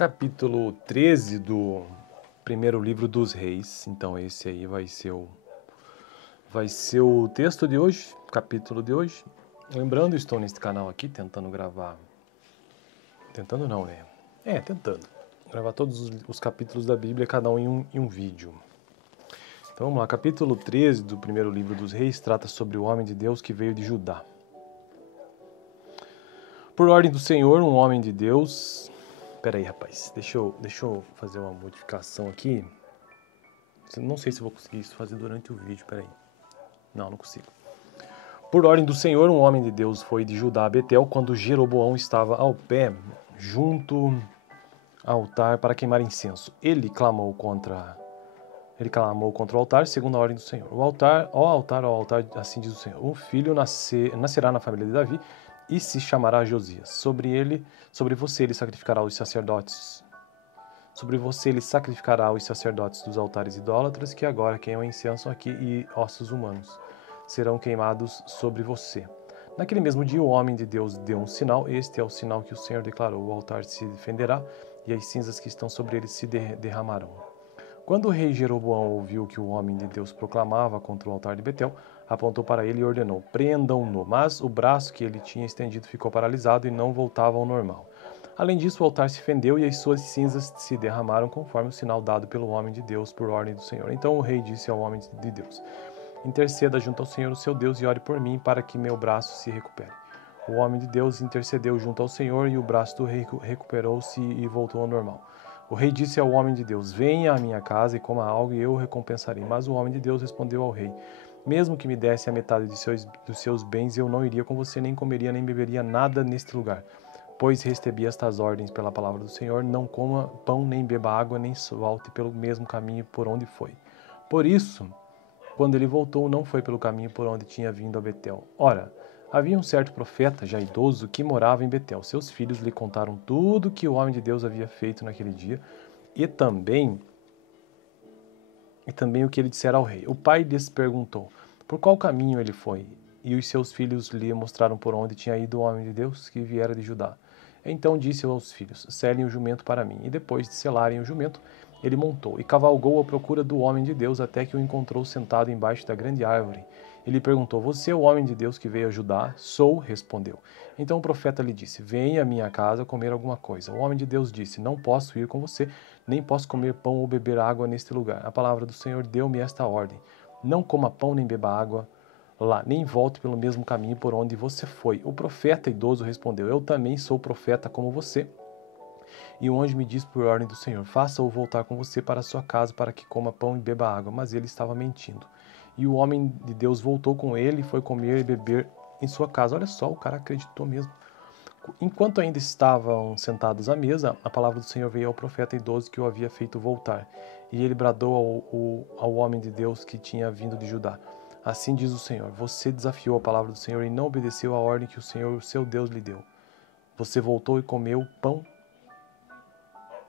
Capítulo 13 do primeiro livro dos Reis. Então esse aí vai ser o texto de hoje, capítulo de hoje. Lembrando, estou neste canal aqui tentando gravar. Tentando não, né? Tentando. Gravar todos os capítulos da Bíblia, cada um em um vídeo. Então vamos lá, capítulo 13 do primeiro livro dos Reis trata sobre o homem de Deus que veio de Judá. Por ordem do Senhor, um homem de Deus... Pera aí, rapaz, deixa eu fazer uma modificação aqui. Não sei se vou conseguir isso fazer durante o vídeo, pera aí. Não consigo. Por ordem do Senhor, um homem de Deus foi de Judá a Betel quando Jeroboão estava ao pé, junto ao altar para queimar incenso. Ele clamou contra o altar, segundo a ordem do Senhor. Ó altar, assim diz o Senhor. Um filho nascerá na família de Davi e se chamará Josias. Sobre você ele sacrificará os sacerdotes. Sobre você ele sacrificará os sacerdotes dos altares idólatras que agora queimam incenso aqui e ossos humanos serão queimados sobre você. Naquele mesmo dia o homem de Deus deu um sinal. Este é o sinal que o Senhor declarou. O altar se defenderá e as cinzas que estão sobre ele se derramarão. Quando o rei Jeroboão ouviu que o homem de Deus proclamava contra o altar de Betel, apontou para ele e ordenou: prendam-no. Mas o braço que ele tinha estendido ficou paralisado e não voltava ao normal. Além disso, o altar se fendeu e as suas cinzas se derramaram conforme o sinal dado pelo homem de Deus por ordem do Senhor. Então o rei disse ao homem de Deus: interceda junto ao Senhor, o seu Deus, e ore por mim para que meu braço se recupere. O homem de Deus intercedeu junto ao Senhor e o braço do rei recuperou-se e voltou ao normal. O rei disse ao homem de Deus: venha à minha casa e coma algo e eu o recompensarei. Mas o homem de Deus respondeu ao rei: mesmo que me desse a metade dos seus bens, eu não iria com você, nem comeria nem beberia nada neste lugar. Pois recebi estas ordens pela palavra do Senhor: não coma pão, nem beba água, nem volte pelo mesmo caminho por onde foi. Por isso, quando ele voltou, não foi pelo caminho por onde tinha vindo a Betel. Ora, havia um certo profeta, já idoso, que morava em Betel. Seus filhos lhe contaram tudo que o homem de Deus havia feito naquele dia e também o que ele dissera ao rei. O pai lhes perguntou por qual caminho ele foi, e os seus filhos lhe mostraram por onde tinha ido o homem de Deus que viera de Judá. Então disse aos filhos: selem o jumento para mim. E depois de selarem o jumento, ele montou e cavalgou à procura do homem de Deus até que o encontrou sentado embaixo da grande árvore. Ele perguntou: você é o homem de Deus que veio a Judá? Sou, respondeu. Então o profeta lhe disse: venha à minha casa comer alguma coisa. O homem de Deus disse: não posso ir com você, nem posso comer pão ou beber água neste lugar. A palavra do Senhor deu-me esta ordem: não coma pão nem beba água lá, nem volte pelo mesmo caminho por onde você foi. O profeta idoso respondeu: eu também sou profeta como você. E o anjo me disse por ordem do Senhor: faça-o voltar com você para a sua casa para que coma pão e beba água. Mas ele estava mentindo. E o homem de Deus voltou com ele e foi comer e beber em sua casa. Olha só, o cara acreditou mesmo. Enquanto ainda estavam sentados à mesa, a palavra do Senhor veio ao profeta idoso que o havia feito voltar. E ele bradou ao homem de Deus que tinha vindo de Judá: assim diz o Senhor: você desafiou a palavra do Senhor e não obedeceu à ordem que o Senhor, seu Deus, lhe deu. Você voltou e comeu pão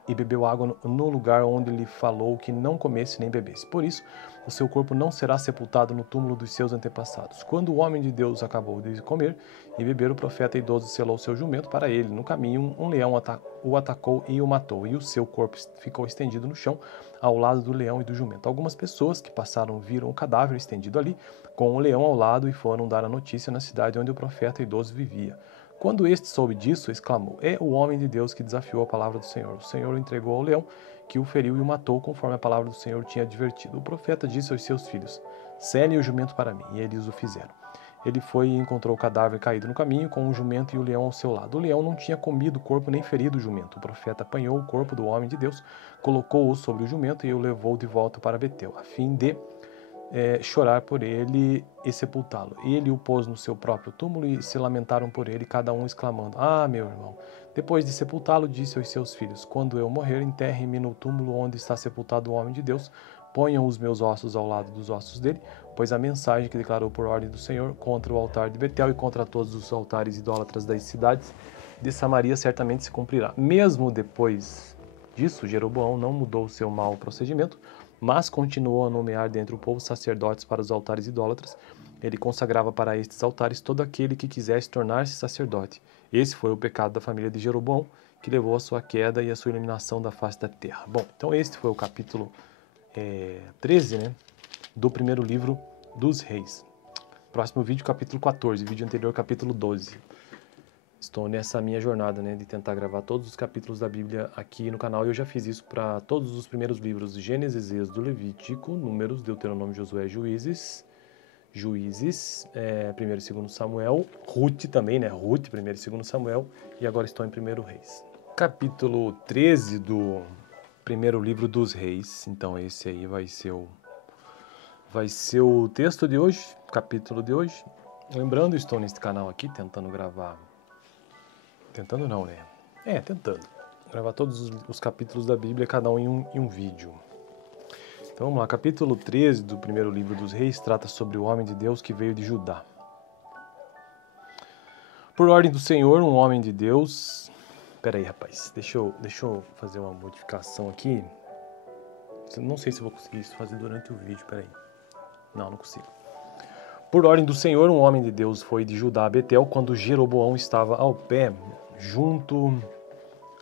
e bebeu água no lugar onde lhe falou que não comesse nem bebesse. Por isso, o seu corpo não será sepultado no túmulo dos seus antepassados. Quando o homem de Deus acabou de comer e beber, o profeta idoso selou seu jumento para ele. No caminho, um leão o atacou e o matou, e o seu corpo ficou estendido no chão, ao lado do leão e do jumento. Algumas pessoas que passaram viram o cadáver estendido ali, com o leão ao lado, e foram dar a notícia na cidade onde o profeta idoso vivia. Quando este soube disso, exclamou: é o homem de Deus que desafiou a palavra do Senhor. O Senhor o entregou ao leão, que o feriu e o matou, conforme a palavra do Senhor tinha advertido. O profeta disse aos seus filhos: selem o jumento para mim. E eles o fizeram. Ele foi e encontrou o cadáver caído no caminho, com o jumento e o leão ao seu lado. O leão não tinha comido o corpo nem ferido o jumento. O profeta apanhou o corpo do homem de Deus, colocou-o sobre o jumento e o levou de volta para Betel, a fim de chorar por ele e sepultá-lo. Ele o pôs no seu próprio túmulo e se lamentaram por ele, cada um exclamando: ah, meu irmão. Depois de sepultá-lo, disse aos seus filhos: quando eu morrer, enterrem-me no túmulo onde está sepultado o homem de Deus. Ponham os meus ossos ao lado dos ossos dele, pois a mensagem que declarou por ordem do Senhor contra o altar de Betel e contra todos os altares idólatras das cidades de Samaria certamente se cumprirá. Mesmo depois disso, Jeroboão não mudou o seu mau procedimento, mas continuou a nomear dentre o povo sacerdotes para os altares idólatras. Ele consagrava para estes altares todo aquele que quisesse tornar-se sacerdote. Esse foi o pecado da família de Jeroboão, que levou à sua queda e à sua eliminação da face da terra. Bom, então este foi o capítulo 13, né, do primeiro livro dos Reis. Próximo vídeo, capítulo 14, vídeo anterior, capítulo 12. Estou nessa minha jornada, né, de tentar gravar todos os capítulos da Bíblia aqui no canal. Eu já fiz isso para todos os primeiros livros: Gênesis, Êxodo, Levítico, Números, Deuteronômio, Josué, Juízes, 1º e 2º Samuel, Ruth também, né, Ruth, 1º e 2º Samuel, e agora estou em 1º Reis. Capítulo 13 do primeiro livro dos Reis. Então esse aí vai ser o texto de hoje, capítulo de hoje. Lembrando, estou neste canal aqui tentando gravar. Tentando não, né? Tentando. Gravar todos os capítulos da Bíblia, cada um em um vídeo. Então vamos lá, capítulo 13 do primeiro livro dos Reis trata sobre o homem de Deus que veio de Judá. Por ordem do Senhor, um homem de Deus... Pera aí, rapaz, deixa eu fazer uma modificação aqui. Não sei se vou conseguir isso fazer durante o vídeo, pera aí. Não consigo. Por ordem do Senhor, um homem de Deus foi de Judá a Betel quando Jeroboão estava ao pé, junto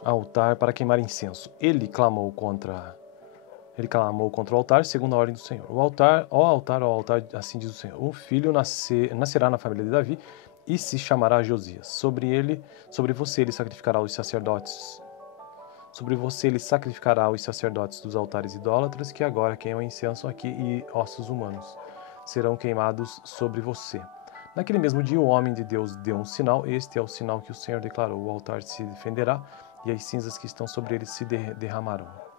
ao altar para queimar incenso. Ele clamou contra o altar, segundo a ordem do Senhor. Ó altar, assim diz o Senhor. Um filho nascerá na família de Davi e se chamará Josias. Sobre você ele sacrificará os sacerdotes. Sobre você ele sacrificará os sacerdotes dos altares idólatras que agora queimam incenso aqui, e ossos humanos serão queimados sobre você. Naquele mesmo dia o homem de Deus deu um sinal. Este é o sinal que o Senhor declarou: o altar se defenderá e as cinzas que estão sobre ele se derramarão.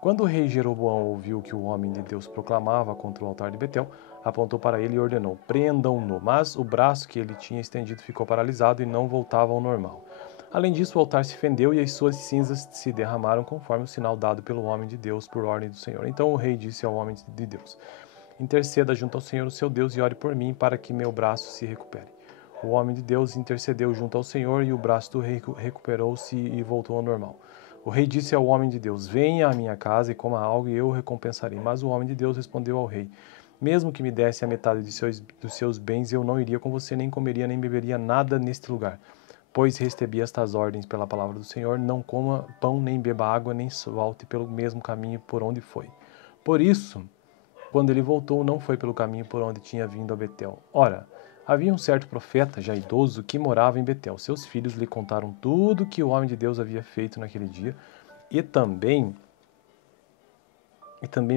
Quando o rei Jeroboão ouviu que o homem de Deus proclamava contra o altar de Betel, apontou para ele e ordenou: prendam-no. Mas o braço que ele tinha estendido ficou paralisado e não voltava ao normal. Além disso, o altar se fendeu e as suas cinzas se derramaram conforme o sinal dado pelo homem de Deus por ordem do Senhor. Então o rei disse ao homem de Deus: interceda junto ao Senhor, o seu Deus, e ore por mim para que meu braço se recupere. O homem de Deus intercedeu junto ao Senhor e o braço do rei recuperou-se e voltou ao normal. O rei disse ao homem de Deus: venha à minha casa e coma algo e eu o recompensarei. Mas o homem de Deus respondeu ao rei: mesmo que me desse a metade dos seus bens, eu não iria com você, nem comeria nem beberia nada neste lugar. Pois recebi estas ordens pela palavra do Senhor: não coma pão, nem beba água, nem volte pelo mesmo caminho por onde foi. Por isso, quando ele voltou, não foi pelo caminho por onde tinha vindo a Betel. Ora, havia um certo profeta, já idoso, que morava em Betel. Seus filhos lhe contaram tudo que o homem de Deus havia feito naquele dia e também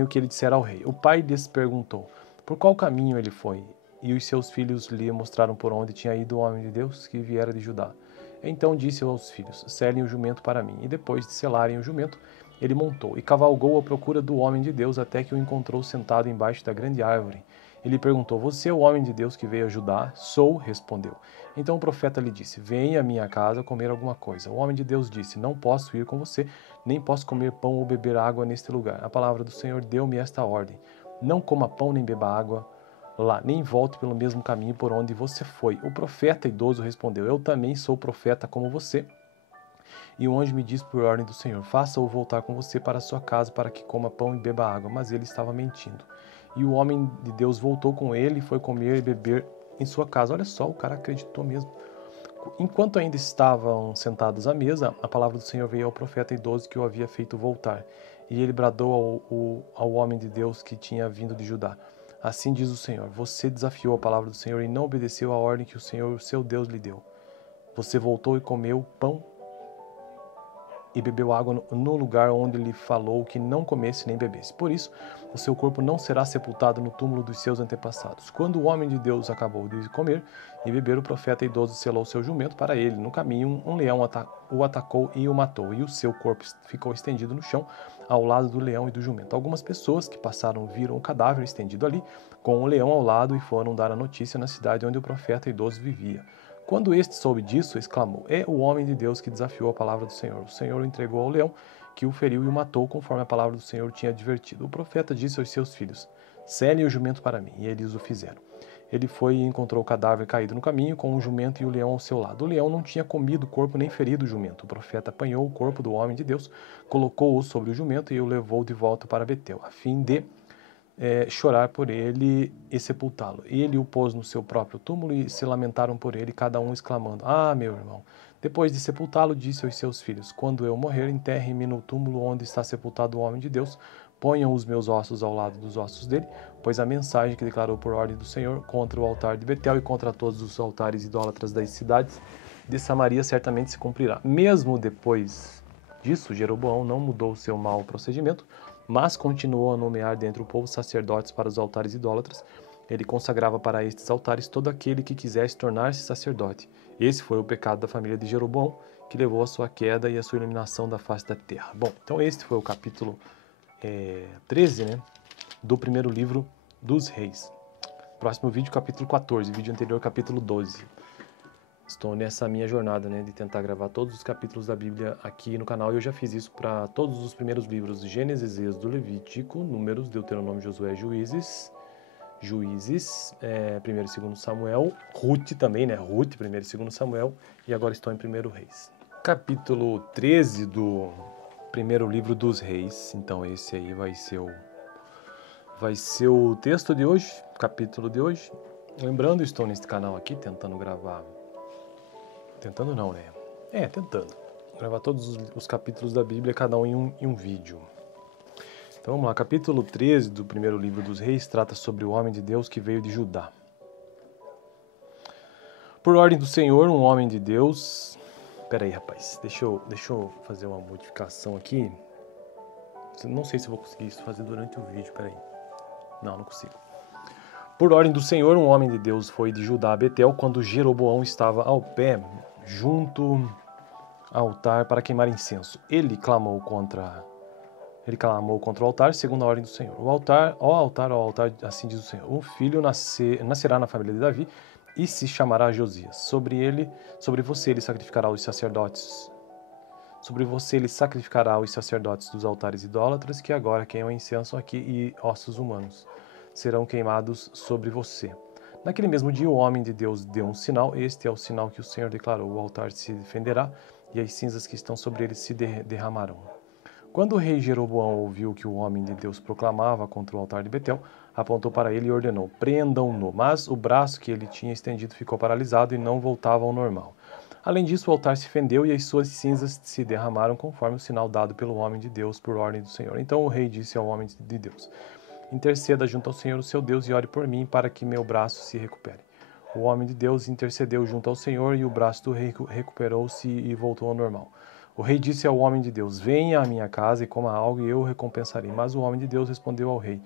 o que ele dissera ao rei. O pai lhes perguntou por qual caminho ele foi, e os seus filhos lhe mostraram por onde tinha ido o homem de Deus que viera de Judá. Então disse aos filhos: selem o jumento para mim. E depois de selarem o jumento, ele montou e cavalgou à procura do homem de Deus até que o encontrou sentado embaixo da grande árvore. Ele perguntou: você é o homem de Deus que veio a Judá? Sou, respondeu. Então o profeta lhe disse: venha à minha casa comer alguma coisa. O homem de Deus disse: não posso ir com você, nem posso comer pão ou beber água neste lugar. A palavra do Senhor deu-me esta ordem: não coma pão nem beba água lá, nem volte pelo mesmo caminho por onde você foi. O profeta idoso respondeu: eu também sou profeta como você. E o anjo me disse por ordem do Senhor: faça-o voltar com você para a sua casa para que coma pão e beba água. Mas ele estava mentindo. E o homem de Deus voltou com ele e foi comer e beber em sua casa. Olha só, o cara acreditou mesmo. Enquanto ainda estavam sentados à mesa, a palavra do Senhor veio ao profeta idoso que o havia feito voltar. E ele bradou ao homem de Deus que tinha vindo de Judá: assim diz o Senhor: você desafiou a palavra do Senhor e não obedeceu à ordem que o Senhor, seu Deus, lhe deu. Você voltou e comeu pão e bebeu água no lugar onde lhe falou que não comesse nem bebesse. Por isso, o seu corpo não será sepultado no túmulo dos seus antepassados. Quando o homem de Deus acabou de comer e beber, o profeta idoso selou seu jumento para ele. No caminho, um leão o atacou e o matou, e o seu corpo ficou estendido no chão, ao lado do leão e do jumento. Algumas pessoas que passaram viram o cadáver estendido ali, com o leão ao lado, e foram dar a notícia na cidade onde o profeta idoso vivia. Quando este soube disso, exclamou: é o homem de Deus que desafiou a palavra do Senhor. O Senhor o entregou ao leão, que o feriu e o matou, conforme a palavra do Senhor tinha advertido. O profeta disse aos seus filhos: selem o jumento para mim. E eles o fizeram. Ele foi e encontrou o cadáver caído no caminho, com o jumento e o leão ao seu lado. O leão não tinha comido o corpo nem ferido o jumento. O profeta apanhou o corpo do homem de Deus, colocou-o sobre o jumento e o levou de volta para Betel, a fim de chorar por ele e sepultá-lo. Ele o pôs no seu próprio túmulo e se lamentaram por ele, cada um exclamando: ah, meu irmão, Depois de sepultá-lo, disse aos seus filhos: Quando eu morrer, enterrem-me no túmulo onde está sepultado o homem de Deus. Ponham os meus ossos ao lado dos ossos dele, pois a mensagem que declarou por ordem do Senhor contra o altar de Betel e contra todos os altares idólatras das cidades de Samaria certamente se cumprirá. Mesmo depois disso, Jeroboão não mudou seu mau procedimento, mas continuou a nomear dentre o povo sacerdotes para os altares idólatras. Ele consagrava para estes altares todo aquele que quisesse tornar-se sacerdote. Esse foi o pecado da família de Jeroboão, que levou à sua queda e à sua eliminação da face da terra. Bom, então este foi o capítulo 13, né, do primeiro livro dos Reis. Próximo vídeo, capítulo 14, vídeo anterior, capítulo 12. Estou nessa minha jornada, né, de tentar gravar todos os capítulos da Bíblia aqui no canal. Eu já fiz isso para todos os primeiros livros: Gênesis, Êxodo, Levítico, Números, Deuteronômio, Josué, Juízes, 1º e 2º Samuel, Ruth também, né? Ruth, 1º e 2º Samuel, e agora estou em 1º Reis. Capítulo 13 do primeiro livro dos Reis. Então esse aí vai ser o texto de hoje, capítulo de hoje. Lembrando, estou neste canal aqui tentando gravar. Tentando não, né? Tentando. Gravar todos os capítulos da Bíblia, cada um em um vídeo. Então vamos lá, capítulo 13 do primeiro livro dos Reis trata sobre o homem de Deus que veio de Judá. Por ordem do Senhor, um homem de Deus... Pera aí, rapaz, deixa eu fazer uma modificação aqui. Não sei se vou conseguir isso fazer durante o vídeo, pera aí. Não consigo. Por ordem do Senhor, um homem de Deus foi de Judá a Betel quando Jeroboão estava ao pé, junto ao altar para queimar incenso. Ele clamou contra o altar, segundo a ordem do Senhor. Ó altar, assim diz o Senhor. Um filho nascerá na família de Davi e se chamará Josias. Sobre você ele sacrificará os sacerdotes. Sobre você ele sacrificará os sacerdotes dos altares idólatras que agora queimam incenso aqui, e ossos humanos serão queimados sobre você. Naquele mesmo dia o homem de Deus deu um sinal. Este é o sinal que o Senhor declarou: o altar se defenderá e as cinzas que estão sobre ele se derramarão. Quando o rei Jeroboão ouviu que o homem de Deus proclamava contra o altar de Betel, apontou para ele e ordenou: prendam-no. Mas o braço que ele tinha estendido ficou paralisado e não voltava ao normal. Além disso, o altar se fendeu e as suas cinzas se derramaram conforme o sinal dado pelo homem de Deus por ordem do Senhor. Então o rei disse ao homem de Deus: interceda junto ao Senhor, o seu Deus, e ore por mim para que meu braço se recupere. O homem de Deus intercedeu junto ao Senhor e o braço do rei recuperou-se e voltou ao normal. O rei disse ao homem de Deus: venha à minha casa e coma algo e eu o recompensarei. Mas o homem de Deus respondeu ao rei: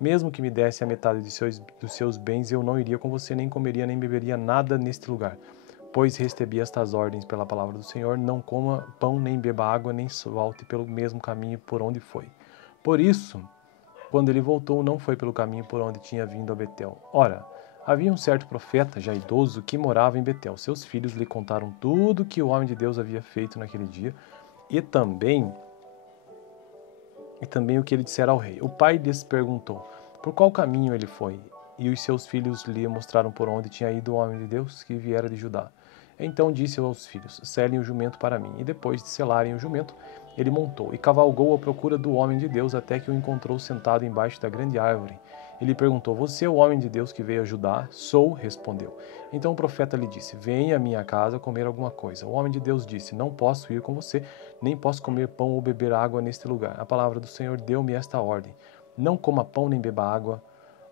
mesmo que me desse a metade dos seus bens, eu não iria com você, nem comeria nem beberia nada neste lugar. Pois recebi estas ordens pela palavra do Senhor: não coma pão, nem beba água, nem volte pelo mesmo caminho por onde foi. Por isso, quando ele voltou, não foi pelo caminho por onde tinha vindo a Betel. Ora, havia um certo profeta, já idoso, que morava em Betel. Seus filhos lhe contaram tudo que o homem de Deus havia feito naquele dia e também o que ele dissera ao rei. O pai lhes perguntou por qual caminho ele foi, e os seus filhos lhe mostraram por onde tinha ido o homem de Deus que viera de Judá. Então disse aos filhos: selem o jumento para mim. E depois de selarem o jumento, ele montou e cavalgou à procura do homem de Deus até que o encontrou sentado embaixo da grande árvore. Ele perguntou: você é o homem de Deus que veio a Judá? Sou, respondeu. Então o profeta lhe disse: venha à minha casa comer alguma coisa. O homem de Deus disse: não posso ir com você, nem posso comer pão ou beber água neste lugar. A palavra do Senhor deu-me esta ordem: não coma pão nem beba água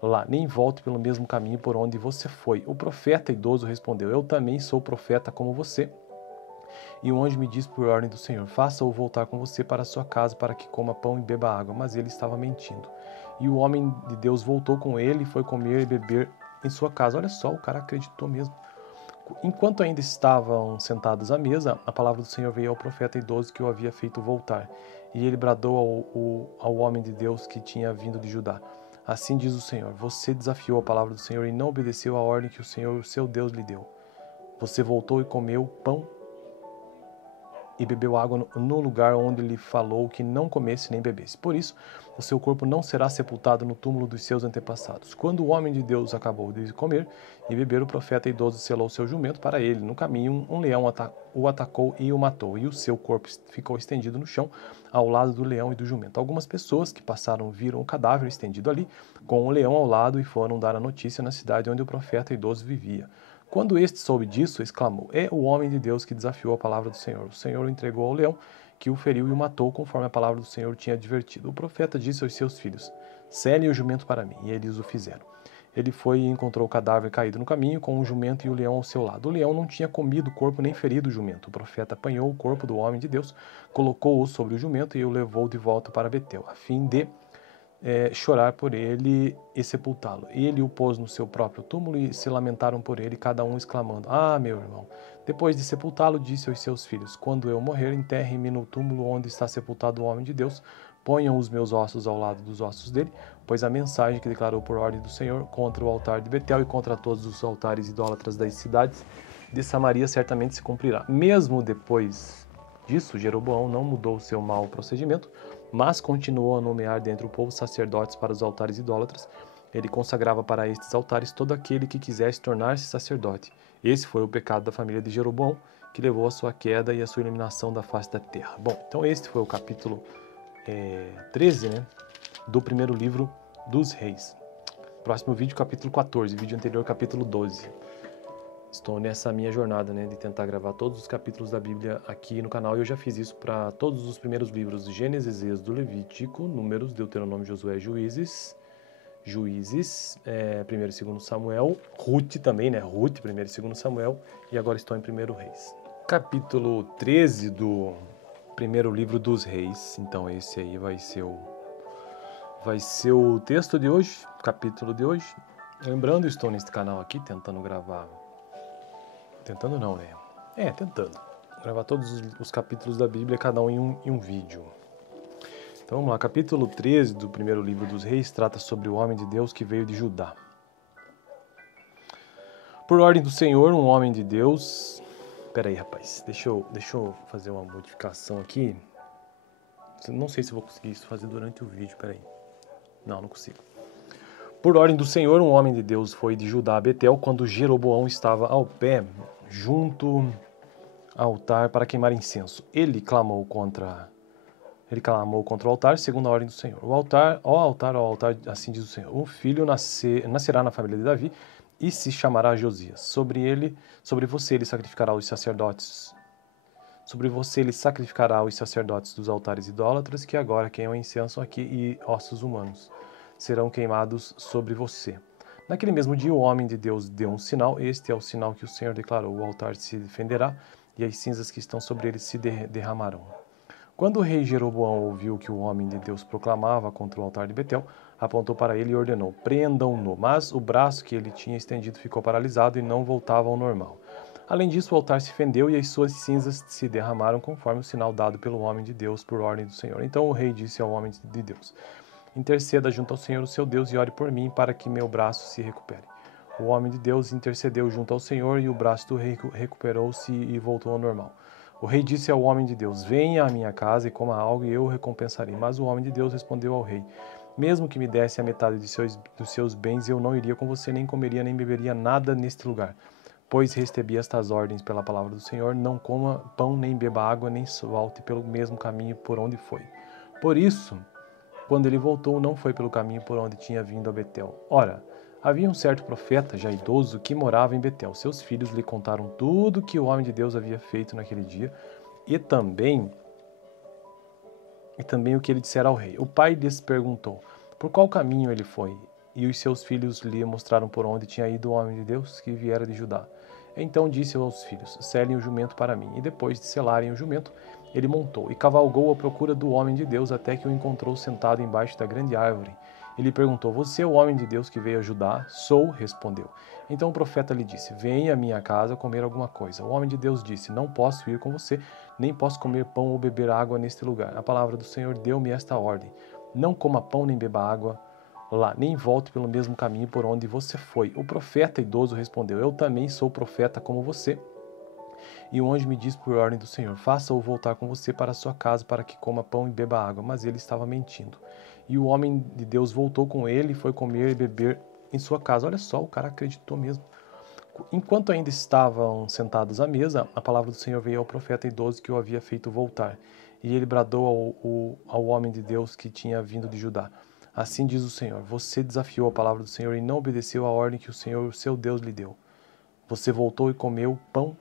lá, nem volte pelo mesmo caminho por onde você foi. O profeta idoso respondeu: eu também sou profeta como você. E o anjo me disse por ordem do Senhor: faça-o voltar com você para a sua casa para que coma pão e beba água. Mas ele estava mentindo. E o homem de Deus voltou com ele e foi comer e beber em sua casa. Olha só, o cara acreditou mesmo. Enquanto ainda estavam sentados à mesa, a palavra do Senhor veio ao profeta idoso que o havia feito voltar. E ele bradou ao homem de Deus que tinha vindo de Judá: assim diz o Senhor: você desafiou a palavra do Senhor e não obedeceu à ordem que o Senhor, seu Deus, lhe deu. Você voltou e comeu pão e bebeu água no lugar onde lhe falou que não comesse nem bebesse. Por isso, o seu corpo não será sepultado no túmulo dos seus antepassados. Quando o homem de Deus acabou de comer e beber, o profeta idoso selou seu jumento para ele. No caminho, um leão o atacou e o matou, e o seu corpo ficou estendido no chão, ao lado do leão e do jumento. Algumas pessoas que passaram viram o cadáver estendido ali, com o leão ao lado, e foram dar a notícia na cidade onde o profeta idoso vivia. Quando este soube disso, exclamou: é o homem de Deus que desafiou a palavra do Senhor. O Senhor o entregou ao leão, que o feriu e o matou, conforme a palavra do Senhor tinha advertido. O profeta disse aos seus filhos: selem o jumento para mim. E eles o fizeram. Ele foi e encontrou o cadáver caído no caminho, com o jumento e o leão ao seu lado. O leão não tinha comido o corpo nem ferido o jumento. O profeta apanhou o corpo do homem de Deus, colocou-o sobre o jumento e o levou de volta para Betel, a fim de chorar por ele e sepultá-lo. Ele o pôs no seu próprio túmulo e se lamentaram por ele, cada um exclamando: ah, meu irmão. Depois de sepultá-lo, disse aos seus filhos: quando eu morrer, enterrem-me no túmulo onde está sepultado o homem de Deus. Ponham os meus ossos ao lado dos ossos dele, pois a mensagem que declarou por ordem do Senhor contra o altar de Betel e contra todos os altares idólatras das cidades de Samaria certamente se cumprirá. Mesmo depois disso, Jeroboão não mudou o seu mau procedimento, mas continuou a nomear dentre o povo sacerdotes para os altares idólatras. Ele consagrava para estes altares todo aquele que quisesse tornar-se sacerdote. Esse foi o pecado da família de Jeroboão, que levou à sua queda e à sua eliminação da face da terra. Bom, então este foi o capítulo 13, né, do primeiro livro dos Reis. Próximo vídeo, capítulo 14, vídeo anterior, capítulo 12. Estou nessa minha jornada, né, de tentar gravar todos os capítulos da Bíblia aqui no canal, e eu já fiz isso para todos os primeiros livros: Gênesis, Êxodo, Levítico, Números, Deuteronômio, Josué, Juízes, 1º e 2º Samuel, Ruth também, né, Ruth, 1º e 2º Samuel, e agora estou em 1º Reis. Capítulo 13 do primeiro livro dos Reis. Então esse aí vai ser o texto de hoje, capítulo de hoje. Lembrando, estou neste canal aqui tentando gravar, tentando gravar todos os capítulos da Bíblia, cada um em um vídeo. Então vamos lá, capítulo 13 do primeiro livro dos Reis trata sobre o homem de Deus que veio de Judá. Por ordem do Senhor, um homem de Deus... Pera aí, rapaz, deixa eu fazer uma modificação aqui. Não sei se vou conseguir isso fazer durante o vídeo, pera aí. Não consigo. Por ordem do Senhor, um homem de Deus foi de Judá a Betel quando Jeroboão estava ao pé, junto ao altar para queimar incenso. Ele clamou contra o altar, segundo a ordem do Senhor. Ó altar, assim diz o Senhor: um filho nascerá na família de Davi, e se chamará Josias. Sobre você ele sacrificará os sacerdotes. Sobre você ele sacrificará os sacerdotes dos altares idólatras, que agora queimam incenso aqui, e ossos humanos serão queimados sobre você. Naquele mesmo dia o homem de Deus deu um sinal. Este é o sinal que o Senhor declarou: o altar se defenderá, e as cinzas que estão sobre ele se derramarão. Quando o rei Jeroboão ouviu que o homem de Deus proclamava contra o altar de Betel, apontou para ele e ordenou: prendam-no. Mas o braço que ele tinha estendido ficou paralisado e não voltava ao normal. Além disso, o altar se fendeu e as suas cinzas se derramaram, conforme o sinal dado pelo homem de Deus por ordem do Senhor. Então o rei disse ao homem de Deus: interceda junto ao Senhor, o seu Deus, e ore por mim, para que meu braço se recupere. O homem de Deus intercedeu junto ao Senhor, e o braço do rei recuperou-se e voltou ao normal. O rei disse ao homem de Deus: venha à minha casa e coma algo, e eu o recompensarei. Mas o homem de Deus respondeu ao rei: mesmo que me desse a metade dos seus bens, eu não iria com você, nem comeria nem beberia nada neste lugar. Pois recebi estas ordens pela palavra do Senhor: não coma pão, nem beba água, nem volte pelo mesmo caminho por onde foi. Por isso, quando ele voltou, não foi pelo caminho por onde tinha vindo a Betel. Ora, havia um certo profeta, já idoso, que morava em Betel. Seus filhos lhe contaram tudo que o homem de Deus havia feito naquele dia, e também o que ele dissera ao rei. O pai lhes perguntou: por qual caminho ele foi? E os seus filhos lhe mostraram por onde tinha ido o homem de Deus que viera de Judá. Então disse aos filhos: selem o jumento para mim. E depois de selarem o jumento, ele montou e cavalgou à procura do homem de Deus, até que o encontrou sentado embaixo da grande árvore. Ele perguntou: você é o homem de Deus que veio a Judá? Sou, respondeu. Então o profeta lhe disse: venha à minha casa comer alguma coisa. O homem de Deus disse: não posso ir com você, nem posso comer pão ou beber água neste lugar. A palavra do Senhor deu-me esta ordem: não coma pão nem beba água lá, nem volte pelo mesmo caminho por onde você foi. O profeta idoso respondeu: eu também sou profeta como você. E o anjo me disse por ordem do Senhor: faça-o voltar com você para a sua casa, para que coma pão e beba água. Mas ele estava mentindo. E o homem de Deus voltou com ele e foi comer e beber em sua casa. Olha só, o cara acreditou mesmo. Enquanto ainda estavam sentados à mesa, a palavra do Senhor veio ao profeta idoso que o havia feito voltar. E ele bradou ao homem de Deus que tinha vindo de Judá: assim diz o Senhor: você desafiou a palavra do Senhor e não obedeceu à ordem que o Senhor, seu Deus, lhe deu. Você voltou e comeu pão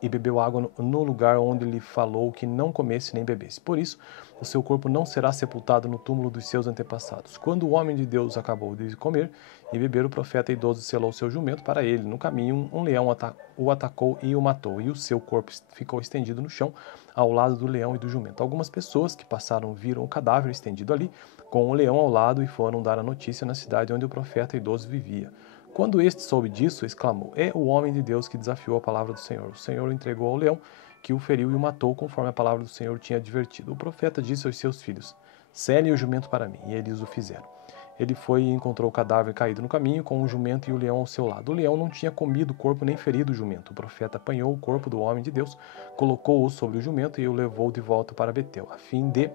e bebeu água no lugar onde lhe falou que não comesse nem bebesse. Por isso, o seu corpo não será sepultado no túmulo dos seus antepassados. Quando o homem de Deus acabou de comer e beber, o profeta idoso selou seu jumento para ele. No caminho, um leão o atacou e o matou, e o seu corpo ficou estendido no chão, ao lado do leão e do jumento. Algumas pessoas que passaram viram o cadáver estendido ali, com o leão ao lado, e foram dar a notícia na cidade onde o profeta idoso vivia. Quando este soube disso, exclamou: é o homem de Deus que desafiou a palavra do Senhor. O Senhor o entregou ao leão, que o feriu e o matou, conforme a palavra do Senhor tinha advertido. O profeta disse aos seus filhos: selem o jumento para mim. E eles o fizeram. Ele foi e encontrou o cadáver caído no caminho, com o jumento e o leão ao seu lado. O leão não tinha comido o corpo nem ferido o jumento. O profeta apanhou o corpo do homem de Deus, colocou-o sobre o jumento e o levou de volta para Betel, a fim de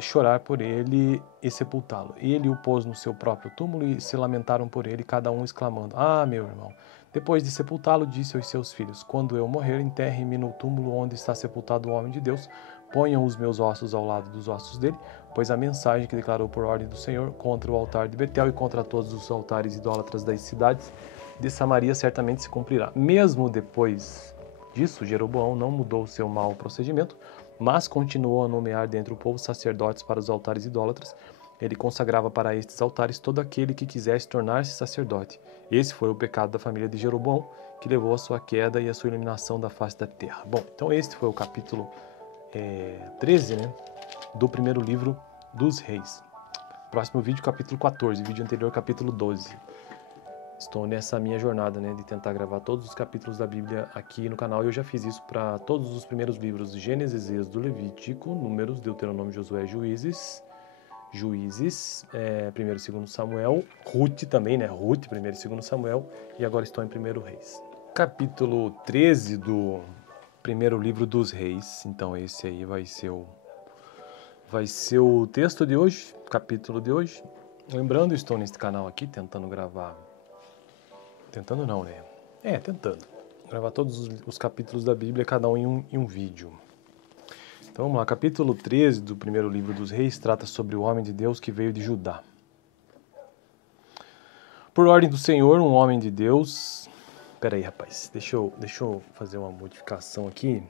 chorar por ele e sepultá-lo. Ele o pôs no seu próprio túmulo e se lamentaram por ele, cada um exclamando: ah, meu irmão. Depois de sepultá-lo, disse aos seus filhos: quando eu morrer, enterrem-me no túmulo onde está sepultado o homem de Deus. Ponham os meus ossos ao lado dos ossos dele, pois a mensagem que declarou por ordem do Senhor contra o altar de Betel e contra todos os altares idólatras das cidades de Samaria certamente se cumprirá. Mesmo depois disso, Jeroboão não mudou o seu mau procedimento, mas continuou a nomear dentre o povo sacerdotes para os altares idólatras. Ele consagrava para estes altares todo aquele que quisesse tornar-se sacerdote. Esse foi o pecado da família de Jeroboão, que levou à sua queda e à sua eliminação da face da terra. Bom, então este foi o capítulo 13, né, do primeiro livro dos reis. Próximo vídeo, capítulo 14, vídeo anterior, capítulo 12. Estou nessa minha jornada, né, de tentar gravar todos os capítulos da Bíblia aqui no canal. E eu já fiz isso para todos os primeiros livros: Gênesis, Êxodo, Levítico, Números, Deuteronômio, Josué, Juízes, 1º e 2º Samuel, Ruth também, né, Ruth, 1º e 2º Samuel, e agora estou em 1º Reis. Capítulo 13 do primeiro livro dos reis. Então esse aí vai ser o texto de hoje, capítulo de hoje. Lembrando, estou neste canal aqui tentando gravar. Tentando não, né? Tentando. Gravar todos os capítulos da Bíblia, cada um em um vídeo. Então vamos lá, capítulo 13 do primeiro livro dos reis trata sobre o homem de Deus que veio de Judá. Por ordem do Senhor, um homem de Deus... Pera aí, rapaz, deixa eu fazer uma modificação aqui.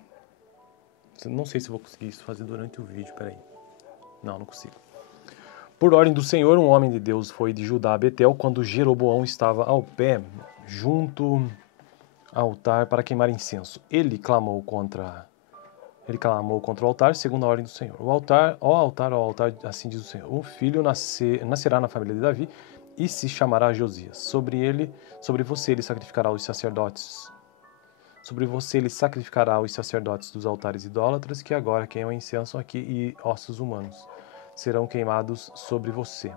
Não sei se vou conseguir isso fazer durante o vídeo, pera aí. Não consigo. Por ordem do Senhor, um homem de Deus foi de Judá a Betel quando Jeroboão estava ao pé, junto ao altar para queimar incenso. Ele clamou contra o altar, segundo a ordem do Senhor. Ó altar, assim diz o Senhor: um filho nascerá na família de Davi e se chamará Josias. Sobre você ele sacrificará os sacerdotes. Sobre você ele sacrificará os sacerdotes dos altares idólatras que agora queimam incenso aqui, e ossos humanos serão queimados sobre você.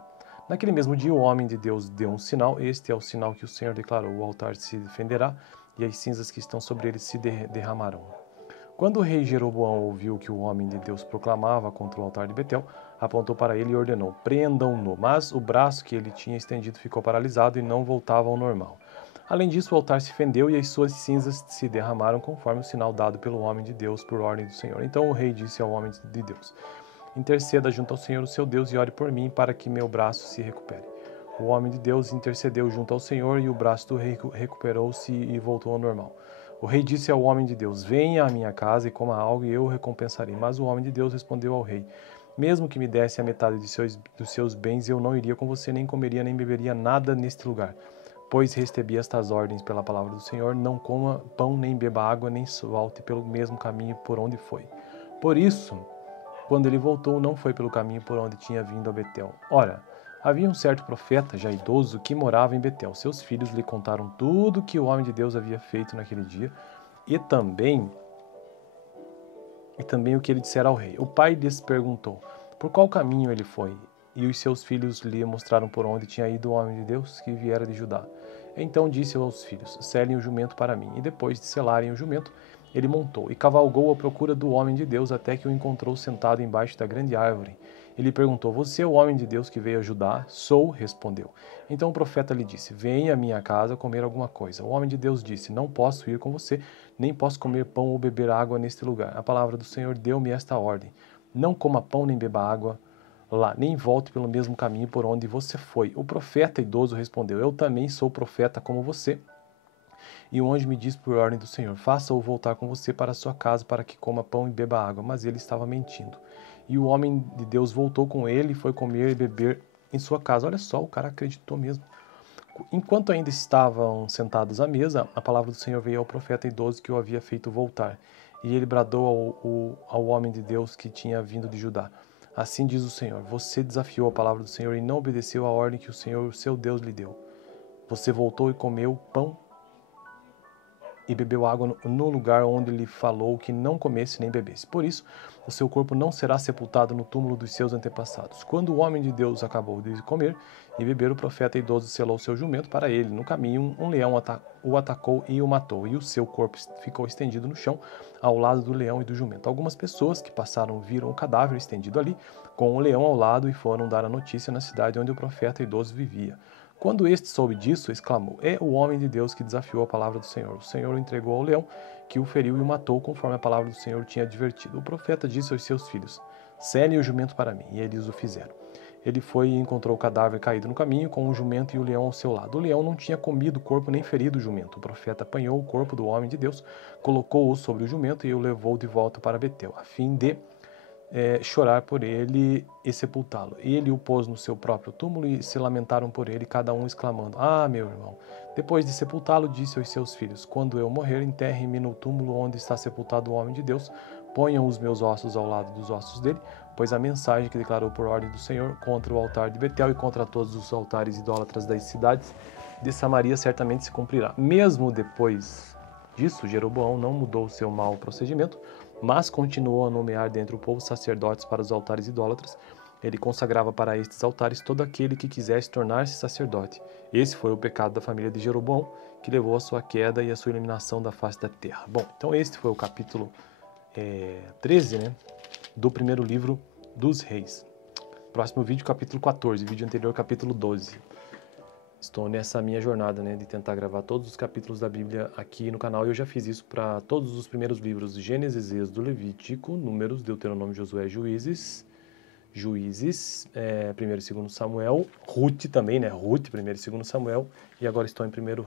Naquele mesmo dia o homem de Deus deu um sinal. Este é o sinal que o Senhor declarou: o altar se defenderá e as cinzas que estão sobre ele se derramarão. Quando o rei Jeroboão ouviu que o homem de Deus proclamava contra o altar de Betel, apontou para ele e ordenou: prendam-no. Mas o braço que ele tinha estendido ficou paralisado e não voltava ao normal. Além disso, o altar se fendeu e as suas cinzas se derramaram conforme o sinal dado pelo homem de Deus por ordem do Senhor. Então o rei disse ao homem de Deus: interceda junto ao Senhor, o seu Deus, e ore por mim para que meu braço se recupere. O homem de Deus intercedeu junto ao Senhor e o braço do rei recuperou-se e voltou ao normal. O rei disse ao homem de Deus: venha à minha casa e coma algo e eu o recompensarei. Mas o homem de Deus respondeu ao rei: mesmo que me desse a metade dos seus bens, eu não iria com você, nem comeria nem beberia nada neste lugar. Pois recebi estas ordens pela palavra do Senhor: não coma pão, nem beba água, nem volte pelo mesmo caminho por onde foi. Por isso, quando ele voltou, não foi pelo caminho por onde tinha vindo a Betel. Ora, havia um certo profeta, já idoso, que morava em Betel. Seus filhos lhe contaram tudo que o homem de Deus havia feito naquele dia e também o que ele dissera ao rei. O pai lhes perguntou por qual caminho ele foi, e os seus filhos lhe mostraram por onde tinha ido o homem de Deus que viera de Judá. Então disse aos filhos: selem o jumento para mim. E depois de selarem o jumento, ele montou e cavalgou à procura do homem de Deus até que o encontrou sentado embaixo da grande árvore. Ele perguntou: você é o homem de Deus que veio a Judá? Sou, respondeu. Então o profeta lhe disse: venha à minha casa comer alguma coisa. O homem de Deus disse: não posso ir com você, nem posso comer pão ou beber água neste lugar. A palavra do Senhor deu-me esta ordem: não coma pão nem beba água lá, nem volte pelo mesmo caminho por onde você foi. O profeta idoso respondeu: eu também sou profeta como você. E o anjo me disse por ordem do Senhor: faça-o voltar com você para a sua casa para que coma pão e beba água. Mas ele estava mentindo. E o homem de Deus voltou com ele e foi comer e beber em sua casa. Olha só, o cara acreditou mesmo. Enquanto ainda estavam sentados à mesa, a palavra do Senhor veio ao profeta idoso que o havia feito voltar. E ele bradou ao homem de Deus que tinha vindo de Judá: assim diz o Senhor: você desafiou a palavra do Senhor e não obedeceu à ordem que o Senhor, seu Deus, lhe deu. Você voltou e comeu pão e bebeu água no lugar onde lhe falou que não comesse nem bebesse. Por isso, o seu corpo não será sepultado no túmulo dos seus antepassados. Quando o homem de Deus acabou de comer e beber, o profeta idoso selou seu jumento para ele. No caminho, um leão o atacou e o matou, e o seu corpo ficou estendido no chão, ao lado do leão e do jumento. Algumas pessoas que passaram viram o cadáver estendido ali, com o leão ao lado, e foram dar a notícia na cidade onde o profeta idoso vivia. Quando este soube disso, exclamou: é o homem de Deus que desafiou a palavra do Senhor. O Senhor o entregou ao leão, que o feriu e o matou, conforme a palavra do Senhor tinha advertido. O profeta disse aos seus filhos: selem o jumento para mim. E eles o fizeram. Ele foi e encontrou o cadáver caído no caminho, com o jumento e o leão ao seu lado. O leão não tinha comido o corpo nem ferido o jumento. O profeta apanhou o corpo do homem de Deus, colocou-o sobre o jumento e o levou de volta para Betel, a fim de chorar por ele e sepultá-lo. Ele o pôs no seu próprio túmulo e se lamentaram por ele, cada um exclamando: ah, meu irmão. Depois de sepultá-lo, disse aos seus filhos: quando eu morrer, enterrem-me no túmulo onde está sepultado o homem de Deus, ponham os meus ossos ao lado dos ossos dele, pois a mensagem que declarou por ordem do Senhor contra o altar de Betel e contra todos os altares idólatras das cidades de Samaria certamente se cumprirá. Mesmo depois disso, Jeroboão não mudou o seu mau procedimento, mas continuou a nomear dentre o povo sacerdotes para os altares idólatras. Ele consagrava para estes altares todo aquele que quisesse tornar-se sacerdote. Esse foi o pecado da família de Jeroboão, que levou à sua queda e à sua eliminação da face da terra. Bom, então este foi o capítulo 13, né, do primeiro livro dos Reis. Próximo vídeo, capítulo 14, vídeo anterior, capítulo 12. Estou nessa minha jornada, né, de tentar gravar todos os capítulos da Bíblia aqui no canal, e eu já fiz isso para todos os primeiros livros: Gênesis, Êxodo, Levítico, Números, Deuteronômio, Josué, Juízes, 1º e 2º Samuel, Ruth também, né, Ruth, 1º e 2º Samuel, e agora estou em 1º